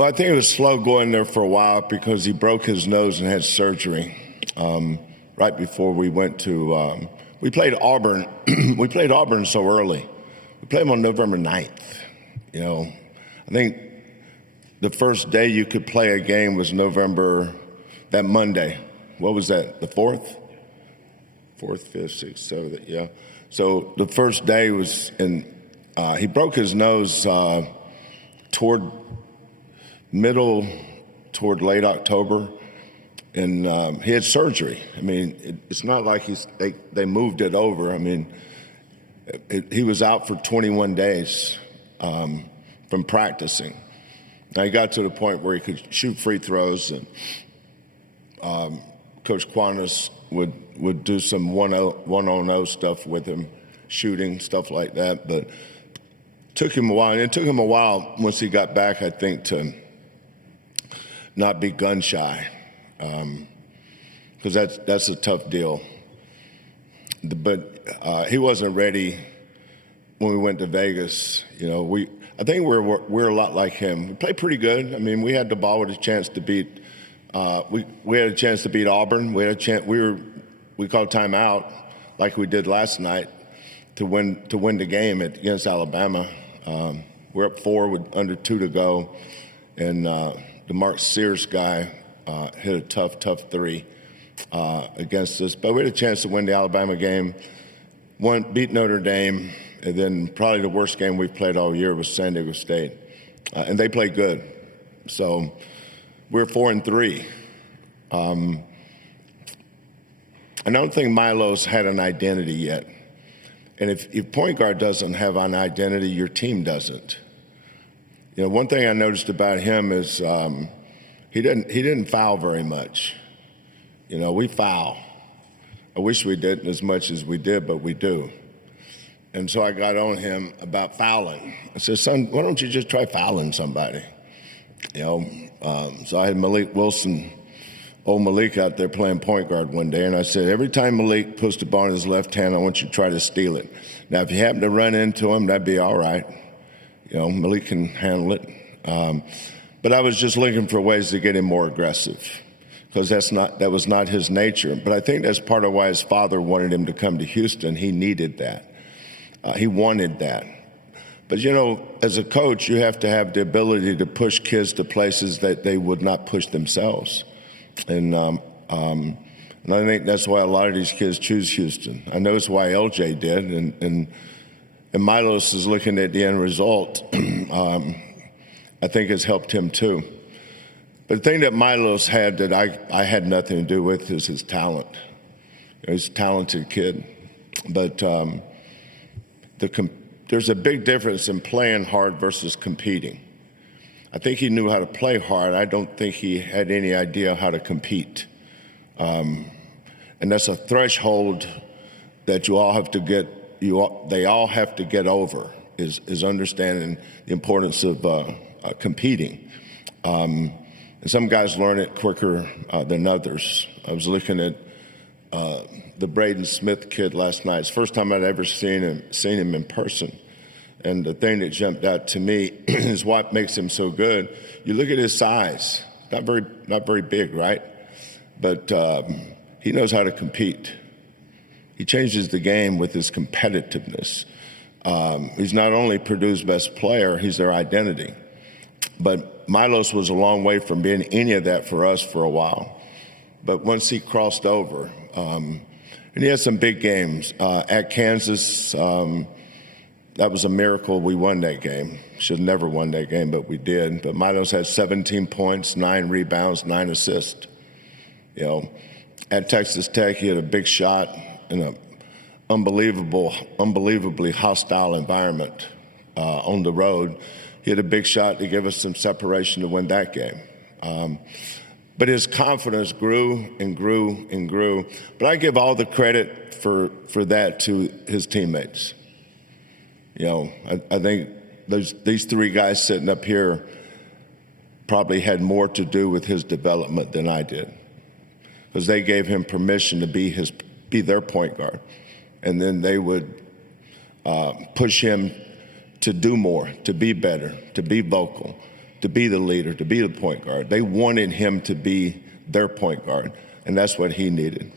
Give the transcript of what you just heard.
Well, I think it was slow going there for a while because he broke his nose and had surgery right before we went to. We played Auburn. We played Auburn so early. We played them on November 9th. You know, I think the first day you could play a game was that Monday. What was that? The 4th? 4th, 5th, 6th, 7th. Yeah. So the first day was he broke his nose toward late October, and he had surgery. I mean, it's not like they moved it over. I mean, he was out for 21 days from practicing. Now he got to the point where he could shoot free throws, and Coach Quantas would do some one-on-0 stuff with him, shooting, stuff like that. But took him a while, and it took him a while once he got back, I think, to not be gun shy, because that's a tough deal. But he wasn't ready when we went to Vegas. You know, I think we're a lot like him. We played pretty good. I mean, we had the ball with a chance to beat. We had a chance to beat Auburn. We had a chance. We called timeout like we did last night to win the game against Alabama. We're up 4 with under 2 to go, and the Mark Sears guy hit a tough 3 against us. But we had a chance to win the Alabama game, beat Notre Dame, and then probably the worst game we've played all year was San Diego State, and they played good. So we're 4-3. I don't think Milos had an identity yet. And if point guard doesn't have an identity, your team doesn't. You know, one thing I noticed about him is he didn't foul very much. You know, we foul. I wish we didn't as much as we did, but we do. And so I got on him about fouling. I said, son, why don't you just try fouling somebody? You know, so I had old Malik out there playing point guard one day, and I said, every time Malik puts the ball in his left hand, I want you to try to steal it. Now, if you happen to run into him, that'd be all right. You know, Malik can handle it. But I was just looking for ways to get him more aggressive, because that was not his nature. But I think that's part of why his father wanted him to come to Houston. He needed that. He wanted that. But, you know, as a coach, you have to have the ability to push kids to places that they would not push themselves. And I think that's why a lot of these kids choose Houston. I know it's why LJ did, and Milos is looking at the end result. I think has helped him too. But the thing that Milos had that I had nothing to do with is his talent. You know, he's a talented kid, but there's a big difference in playing hard versus competing. I think he knew how to play hard. I don't think he had any idea how to compete. And that's a threshold that they all have to get over, is understanding the importance of competing. And some guys learn it quicker than others. I was looking at the Braden Smith kid last night. It's the first time I'd ever seen him in person. And the thing that jumped out to me is what makes him so good. You look at his size, not very big, right? But he knows how to compete. He changes the game with his competitiveness. He's not only Purdue's best player, he's their identity. But Milos was a long way from being any of that for us for a while. But once he crossed over, and he had some big games. At Kansas, that was a miracle we won that game. Should have never won that game, but we did. But Milos had 17 points, 9 rebounds, 9 assists. You know, at Texas Tech, he had a big shot in an unbelievably hostile environment on the road. He had a big shot to give us some separation to win that game. But his confidence grew and grew and grew. But I give all the credit for that to his teammates. You know, I think these 3 guys sitting up here probably had more to do with his development than I did, because they gave him permission to be their point guard, and then they would push him to do more, to be better, to be vocal, to be the leader, to be the point guard. They wanted him to be their point guard, and that's what he needed.